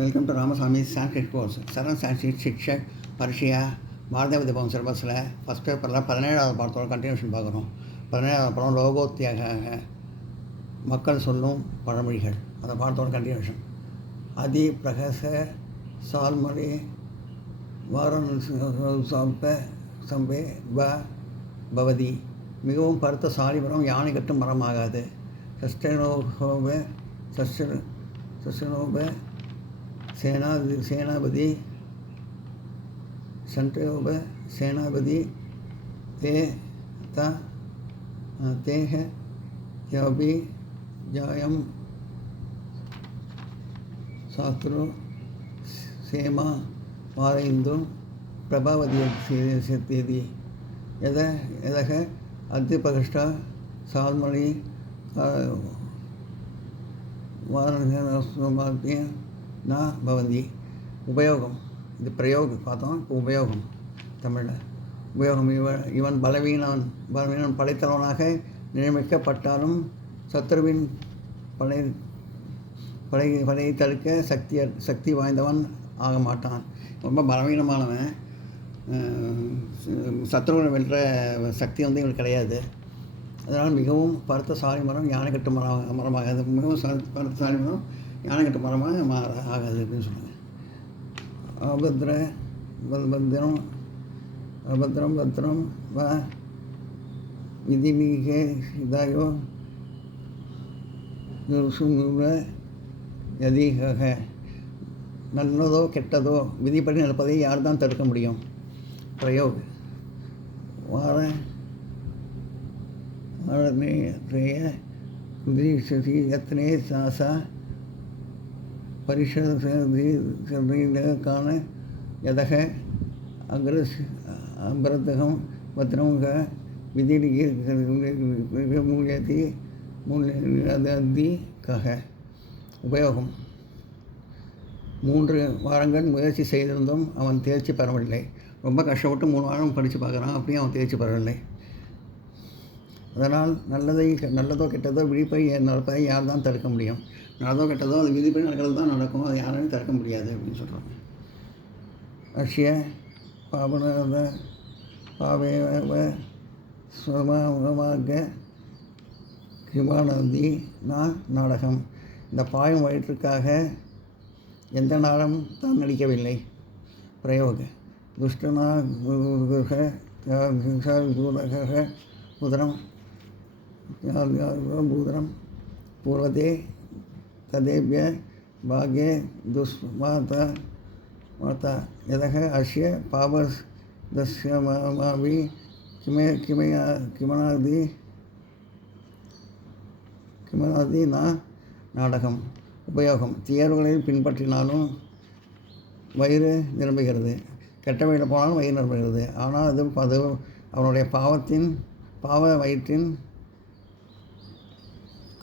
Welcome to Ramasamy Sanskrit course. சரண் சான்ஸ்கிரிட் சிக்ஷக் பரிஷியா பாரதிபதி பவன் சிலபஸில் ஃபஸ்ட் பேப்பரில் 17வது பாடத்தோட கண்டினியூஷன் பார்க்குறோம். 17வது பாடம் லோகோத்தியாக மக்கள் சொல்லும் பழமொழிகள். அந்த பாடத்தோட கண்டினியூஷன். அதி பிரகச சால்மொழி வாரண சம்பே பவதி. மிகவும் பருத்த சாலிமரம் யானை கட்டும் மரம் ஆகாது. சஸ்டனோப சேனாபதி சண்டோப சேனாபதி தேக யபி ஜாயம் சாஸ்திரு சேமா பாரயிந்து பிரபாவதி சேத்தி எதக அத்திபகிஷ்டா சால்மொழி வாரணி ந பவந்தி. உபயோகம். இது பிரயோகம் பார்த்தோம். இப்போ உபயோகம் தமிழில். உபயோகம். இவன் பலவீனன் படைத்தவனாக நியமிக்கப்பட்டாலும் சத்ருவின் படையை தடுக்க சக்தி வாய்ந்தவன் ஆக மாட்டான். ரொம்ப பலவீனமானவன். சத்ருவை வென்ற சக்தி இவனுக்கு கிடையாது. அதனால் மிகவும் பருத்த சாலி மரம் யானை கட்டு மரமாகாது. மிகவும் பருத்த சாலி மரம் யானை கட்டு மரமாக ஆகாது அப்படின்னு சொன்னாங்க. பத்திரம் விதிமிகே இதாயோ யதிக. நல்லதோ கெட்டதோ விதிப்படி நடப்பதை யார் தான் தடுக்க முடியும்? பிரயோக். यत्ने सासा परिषदकान यदः अग्रदहं भद्रं विधिमूल्यति मूल्यदि कः. உபயோகம். 3 வாரங்கள் முயற்சி செய்திருந்தும் அவன் தேர்ச்சி பெறவில்லை. ரொம்ப கஷ்டப்பட்டு 3 வாரம் படித்து பார்க்குறான். அப்படியும் அவன் தேர்ச்சி பெறவில்லை. அதனால் நல்லதோ கெட்டதோ விதிப்படி நடப்பதை யார் தான் தடுக்க முடியும்? நல்லதோ கெட்டதோ அது விதிப்படி நடக்கிறது தான் நடக்கும். அது யாராலையும் தடுக்க முடியாது அப்படின்னு சொல்கிறாங்க. அஷ்ய பாபனத பாவேவ ஸ்வமாக கிருபானந்தி நாடகம். இந்த பாயும் வயிற்றுக்காக எந்த நாடம் தான் நடிக்கவில்லை. பிரயோக. துஷ்டனா பூதரம் பூர்வதே ததேபிய பாக்யே துஷ்மாதா யதக அஷ்ய பாபஸ்யமாவி கிமனாதி நாடகம். உபயோகம். தீயவர்களை பின்பற்றினாலும் வயிறு நிரம்புகிறது. கெட்ட வழியில் போனாலும் வயிறு நிரம்புகிறது. ஆனால் அது அவனுடைய பாவ வயிற்றின்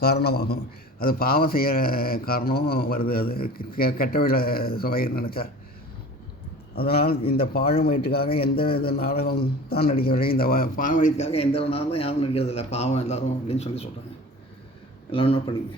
காரணமாகும். அது பாவம் செய்ய காரணம் வருது. அது கெட்ட வழியில் வயிறு நினச்சா. அதனால் இந்த பாழும் வயிற்றுக்காக எந்த வித நாடகம் தான் நடிக்கவில்லை. இந்த பாவம் வயிற்றுக்காக எந்த நாடகம் யாரும் நடிக்கிறதில்லை. பாவம் எல்லோரும் அப்படின்னு சொல்கிறாங்க. எல்லோரும் நோட் பண்ணிங்க.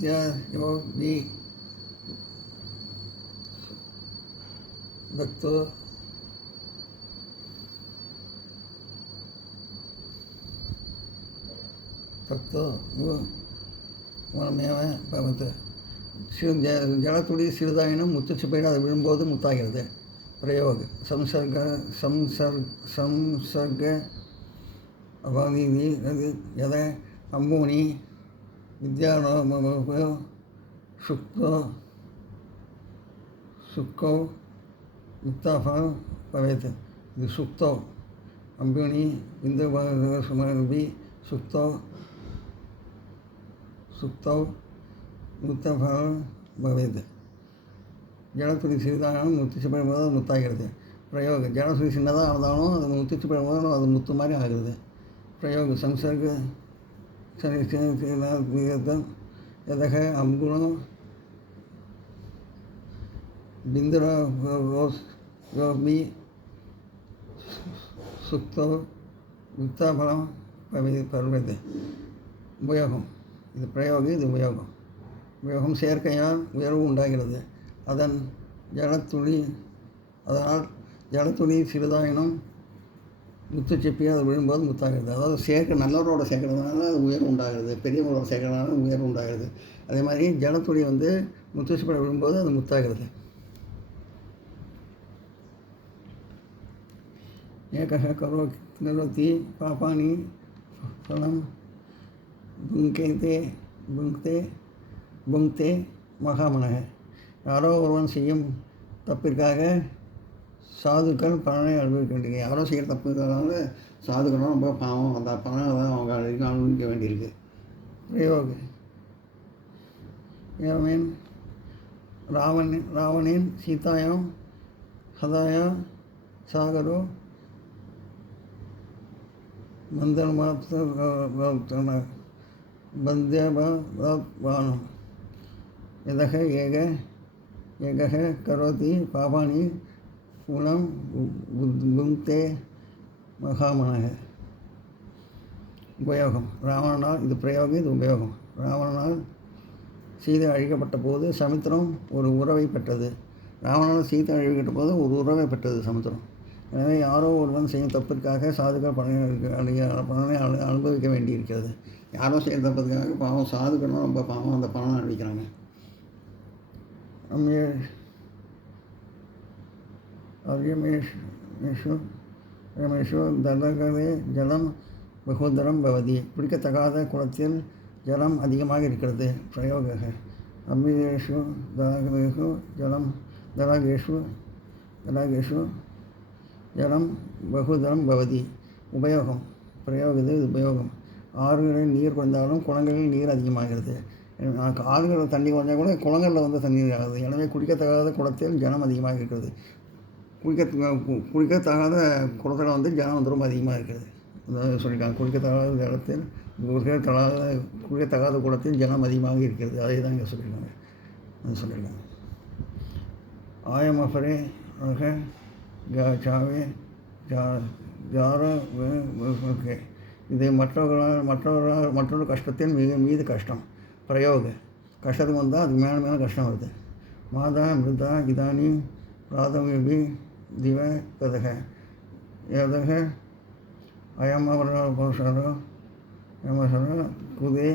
विद्या योगी भक्तो भक्तो மூலமேவ பவத்து. ஜலத்துளி சிறிதாயினும் முத்துச்சிப்பையில் அது விழும்போது முத்தாகிறது. பிரயோக சம்சர்க அபாதி எத அம்பூனி வித்யானோ சுக்கோ முக்தாஃபலம் பவேத். இது சுக்தோ அம்பூனி இந்து சுமபி சுக்தோ முக்தஃபலம் பவேத். ஜலத்துளி சிறிதானாலும் முத்துச்சு படும்போது அது முத்தாகிறது. பிரயோக ஜலத்துளி சின்னதாக இருந்தாலும் அது முத்துச்சு படும்போது அது முத்து மாதிரி ஆகிறது. பிரயோக சம்சர்க எதக அம்புணம் பிந்துரோபி சுக்தோ முக்தாபலம் பர்வது. உபயோகம் இது பிரயோகம், இது உபயோகம். உபயோகம் செயற்கையால் உயர்வு உண்டாகிறது. அதனால் ஜலத்துளி சிறிதாயினும் முத்துச்சிப்பி அது விழும்போது முத்தாகிறது. அதாவது நல்லவரோட சேர்க்கறதுனால அது உயர்வு உண்டாகிறது, பெரியவங்களோட சேர்க்கறதுனால உயர்வு உண்டாகிறது. அதே மாதிரி ஜலத்துளி முத்துச்சிப்பி விழும்போது அது முத்தாகிறது. ஏகः கரோதி பாபானி ஃபலம் புங்க்தே மகாமனக. யாரோ ஒருவன் செய்யும் தப்பிற்காக சாதுக்கள் பலனை அனுபவிக்க வேண்டியிருக்கு. யாரோ செய்கிற தப்புனால சாதுக்கள்லாம் ரொம்ப பாவம், அந்த பலனை தான் அவங்க அனுபவிக்க வேண்டியிருக்கு. பிரயோக ஏவமேன் ராவணேன் சீதாயாம் ஹதாயா சாகரோ பந்தியபானம் எதக ஏகः கரோதி பாபானி ஃபலம் புங்க்தே மகாமனக. உபயோகம் ராவணனால் இது பிரயோகம், இது உபயோகம். ராவணனால் சீதை அழிக்கப்பட்ட போது சமுத்திரம் ஒரு உறவை பெற்றது. ராவணனால் சீதை அழிக்கப்பட்ட போது ஒரு உறவை பெற்றது சமுத்திரம். எனவே யாரோ ஒருவன் செய்யும் தப்பிற்காக சாதுக்கள் பலனை அனுபவிக்க வேண்டியிருக்கிறது. யாரோ செய்யும் தப்பதுக்காக பாவம் சாதுக்கள்லாம் ரொம்ப பாவம், அந்த பலனை அனுபவிக்கிறாங்க. ரமேஷு ததகதே ஜலம் பகுதரம் பவதி. குடிக்கத்தகாத குளத்தில் ஜலம் அதிகமாக இருக்கிறது. பிரயோக அமிரேஷு தடாகேஷு ஜலம் தடாகேஷு ஜலம் பகுதரம் பவதி. உபயோகம் பிரயோகம், இது உபயோகம். ஆறுகளில் நீர் குறைந்தாலும் குளங்களில் நீர் அதிகமாகிறது. ஆறுகளில் தண்ணி குறைஞ்சால் கூட குளங்களில் தண்ணீர் ஆகுது. எனவே குடிக்கத்தகாத குளத்தில் ஜலம் அதிகமாக இருக்கிறது. குடிக்கத்தகாத குளத்தில் ஜலம் ரொம்ப அதிகமாக இருக்கிறது. அதாவது சொல்லியிருக்காங்க, குடிக்கத்தகாத ஜலத்தில் குடிக்கத்தகாத குளத்தில் ஜலம் அதிகமாக இருக்கிறது. அதே தான் இங்கே சொல்லியிருக்காங்க. அது சொல்லியிருக்காங்க. ஆயமஃபரே ஆக சாவே ஜார இது மற்றொரு கஷ்டத்தின் மீது கஷ்டம். பிரயோக கஷ்டத்துக்கு வந்தால் அதுக்கு மேலே கஷ்டம் வருது. மாதா மிருதா இதானி பிராதமி திவ கதக எதக அயமவரோஷரோ குதே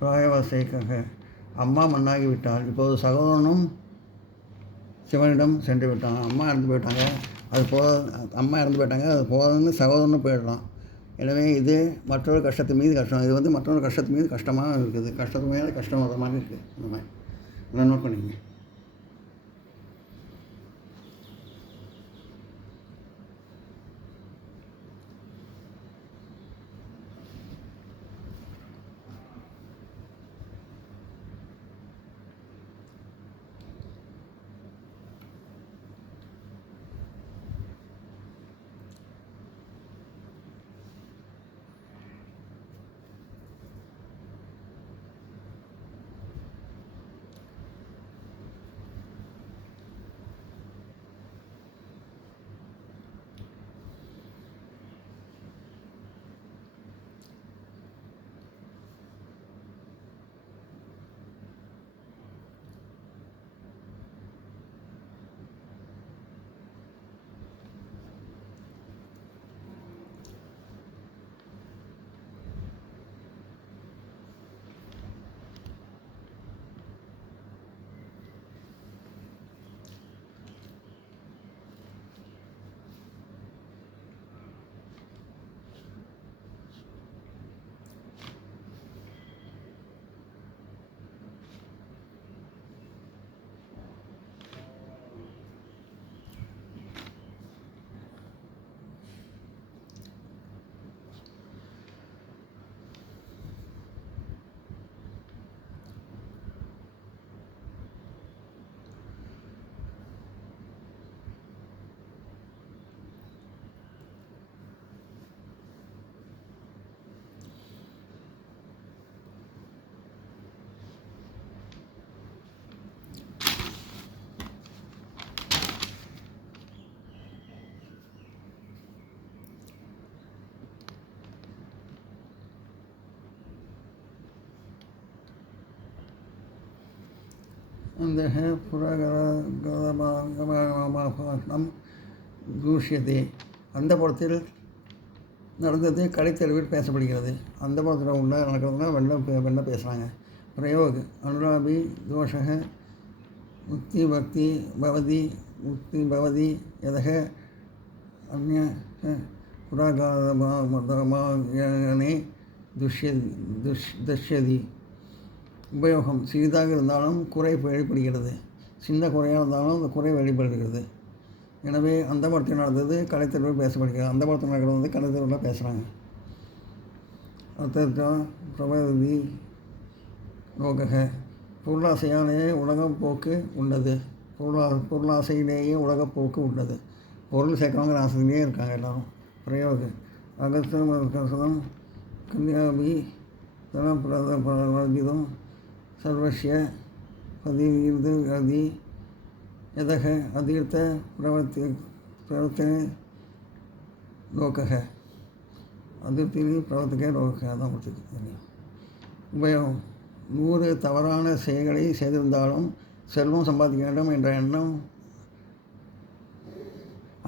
பிராயவசைக்காக. அம்மா மண்ணாகி விட்டாள். இப்போது சகோதரனும் சிவனிடம் சென்று விட்டான். அம்மா இறந்து போயிட்டாங்க, அது அம்மா இறந்து போயிட்டாங்க, அது போதுன்னு சகோதரனும் போயிடலாம். எனவே இது மற்றொரு கஷ்டத்து மீது கஷ்டம். இது மற்றொரு கஷ்டத்து மீது கஷ்டமாக இருக்குது. கஷ்டத்து மேலே கஷ்டம் வர மாதிரி இருக்குது. இந்த மாதிரி நல்லா நோட் பண்ணிங்க. அந்தः புறகரம் தூஷ்யதே. அந்த படத்தில் நடந்தது கடைத்தெருவில் பேசப்படுகிறது. அந்த படத்தில் உள்ள நடக்கிறதுனா வெள்ள பேசுகிறாங்க. பிரயோக் அனுராபி தோஷக முக்தி பக்தி பவதி முக்தி பவதி யதக அந்நிய புராகாரமானே துஷ்யதி. உபயோகம் சிறிதாக இருந்தாலும் குறை வெளிப்படுகிறது, சின்ன குறையாக இருந்தாலும் அந்த குறை வெளிப்படுகிறது. எனவே அந்த படத்தில் நடந்தது கலைத்தெருவில் பேசப்படுகிறது. அந்த படத்தில் நடக்கிறது வந்து கலைத்தெருவில் பேசுகிறாங்க. அர்த்தம் பிரபதி லோகக பொருளாசையாலேயே உலகப்போக்கு உள்ளது. பொருளாசையிலேயே உலகப்போக்கு உள்ளது. பொருள் சேர்க்கணுங்கிற ஆசையிலேயே இருக்காங்க எல்லோரும். பிரயோக அகஸ்தம் கன்யாபி தனப்பிரதம் சர்வசிய பதிவிந்து அதி யதக அதீர்த்த பிரவர்த்தனை லோகக அதிர்த்தினி பிரவர்த்தகே லோகக. அதான் கொடுத்துருக்கு. உபயோகம் 100 தவறான செயல்களை செய்திருந்தாலும் செல்வம் சம்பாதிக்க வேண்டும் என்ற எண்ணம்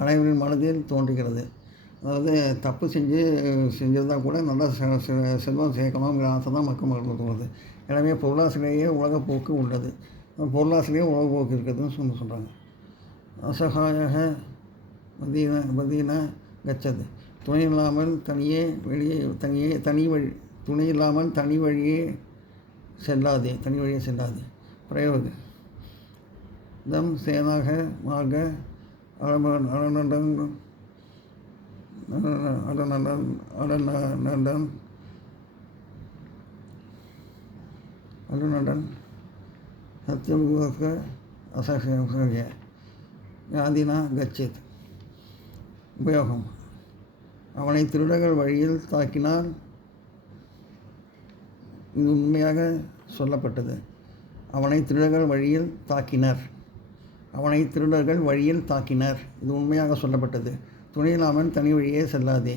அனைவரின் மனதில் தோன்றுகிறது. அதாவது தப்பு செஞ்சிருந்தால் கூட நல்லா செல்வம் சேர்க்கணுங்கிற ஆசை தான் மக்கள் தோணுது. எனவே பொருளாசிலேயே உலகப்போக்கு உள்ளது. பொருளாசிலேயே உலகப்போக்கு இருக்கிறதுன்னு சொல்கிறாங்க. அசகாயக பதீன கச்சது துணை இல்லாமல் தனி வழியே செல்லாதே. பிரயோக தம் சேனாக மார்க அருணடன் சத்தியமுக அசகிய யாதினா கச்சித். உபயோகம் அவனை திருடர்கள் வழியில் தாக்கினால் இது உண்மையாக சொல்லப்பட்டது. அவனை திருடர்கள் வழியில் தாக்கினர். இது உண்மையாக சொல்லப்பட்டது. துணையில்லாமல் தனி வழியே செல்லாதே.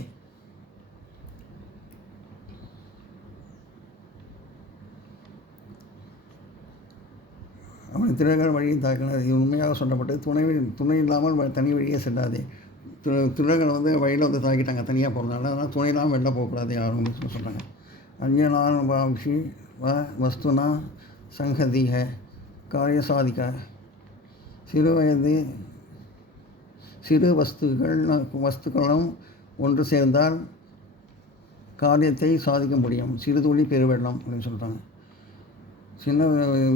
அவனை திருடர்கள் வழியில் தாக்கினர். இது உண்மையாக சொல்லப்பட்டது. துணை இல்லாமல் தனி வழியே செல்லாதே. திருடர்கள் வந்து வழியில் வந்து தாக்கிட்டாங்க தனியாக போகிறதுனால. அதனால் துணை இல்லாமல் வெளில போகக்கூடாது யாரும் சொல்கிறாங்க. அந்யனான் வாம்ஷி வஸ்துனா சங்கதிக காரியசாதிக. சிறு வஸ்துக்களும் ஒன்று சேர்ந்தால் காரியத்தை சாதிக்க முடியும். சிறு துளி பெருவெள்ளம் அப்படின்னு சொல்கிறாங்க. சின்ன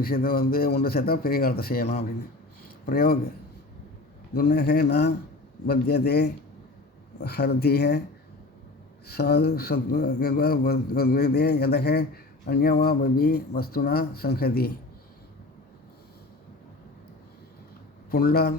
விஷயத்தை வந்து ஒன்று சேர்த்தால் பெரிய காலத்தை செய்யலாம் அப்படின்னு. பிரயோக துன்னகே ந பத்தியதே ஹர்திக சாது சத்வே யதக அந்யவா பவி வஸ்துனா சங்கதி. புல்லால்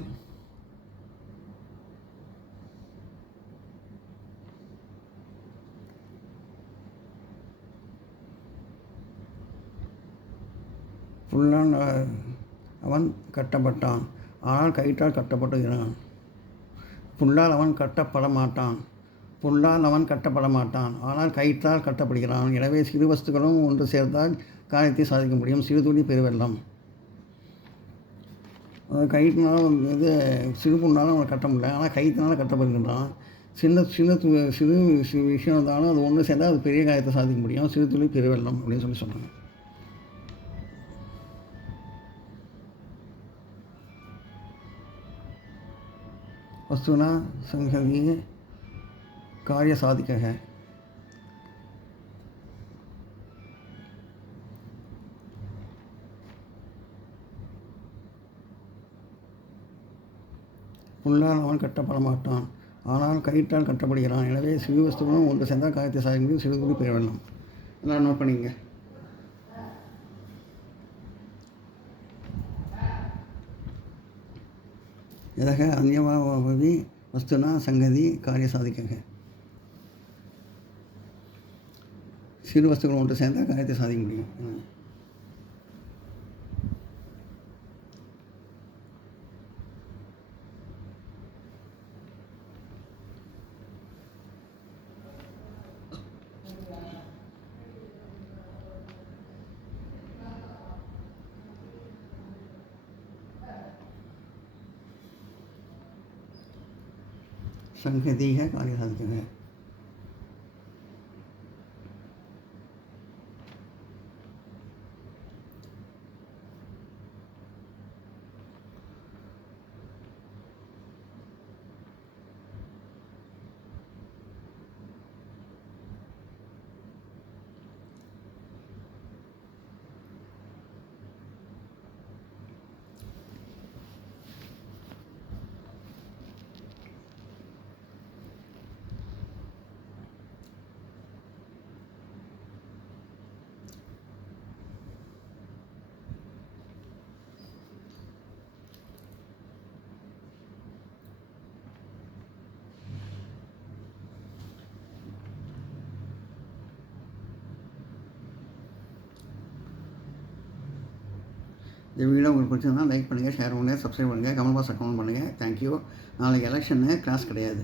அவன் கட்டப்பட்டான், ஆனால் கயிற்றால் கட்டப்பட்டுகிறான். புல்லால் அவன் கட்டப்பட மாட்டான், ஆனால் கயிற்றால் கட்டப்படுகிறான். எனவே சிறு வஸ்துக்களும் ஒன்று சேர்ந்தால் காரியத்தை சாதிக்க முடியும். சிறு துளி பெருவெள்ளம். கயிற்றுனால வந்து சிறு புண்ணாலும் அவனை கட்ட முடியல, ஆனால் கயிற்றுனால கட்டப்படுகின்றான். சிறு விஷயம் இருந்தாலும் அது ஒன்று சேர்ந்தால் அது பெரிய காரியத்தை சாதிக்க முடியும். சிறு துளி பெருவெள்ளம் அப்படின்னு சொல்கிறாங்க. வஸ்துனா சங்கதி காரிய சாதிக்க. புல்லால் அவன் கட்டப்பட மாட்டான், ஆனால் கயிற்றால் கட்டப்படுகிறான். எனவே சிறு வஸ்துகளும் ஒன்று சேர்ந்தால் காரியத்தை சாதிக்க முடியும். சிறு துளி பெருவெள்ளம். எல்லாம் நோட் பண்ணிங்க. எதக அந்யமாபவி வஸ்துனா சங்கதி காரிய சாதிக்க. சிறு வஸ்துக்கள் ஒன்று சேர்ந்தால் காரியத்தை சாதிக்க முடியும். சங்கதிக காரிய சாதிக்குங்க. இந்த வீடியோ உங்களுக்கு பிடிச்சிருந்தா லைக் பண்ணுங்கள், ஷேர் பண்ணுங்கள், சப்ஸ்கிரைப் பண்ணுங்கள், கமெண்ட் பாக்ஸில் கமெண்ட் பண்ணுங்கள். தேங்க்யூ. நாளைக்கு எலெக்ஷனு கிளாஸ் கிடையாது.